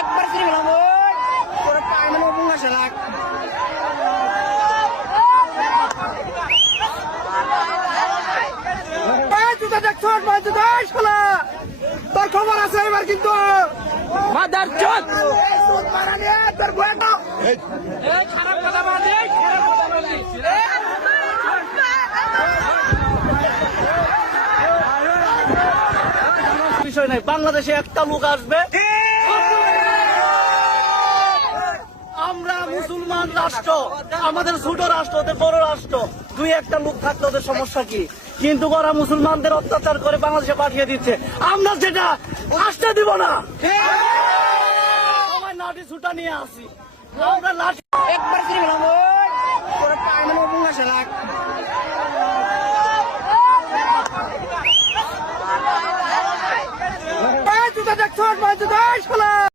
একবার করে গেলাম ওই তোরা টাইম নেবো বুঙ্গা শালাক জুতা দেখছ জুতা শালা তোর খবর আছে এবার কিন্তু মাদার চোদ মারা নিয়ে তোর বয়ে খারাপ কথা বলছি খারাপ কথা বলছি বিষয় নাই বাংলাদেশে একটা লোক আসবে আমরা মুসলমান রাষ্ট্র আমাদের ছোট রাষ্ট্র ওদের বড় রাষ্ট্র দুই একটা লোক থাকলে ওদের সমস্যা কি কিন্তু ওরা মুসলমানদের অত্যাচার করে বাংলাদেশে পাঠিয়ে দিচ্ছে আমরা যেটা আসতে দিব না সবাই লাঠি ছুটা নিয়ে আসি আমরা লাঠি একবার করে গেলাম ওই তোরা টাইম নেবো বুঙ্গা শালাক জুতা দেখছ জুতা শালা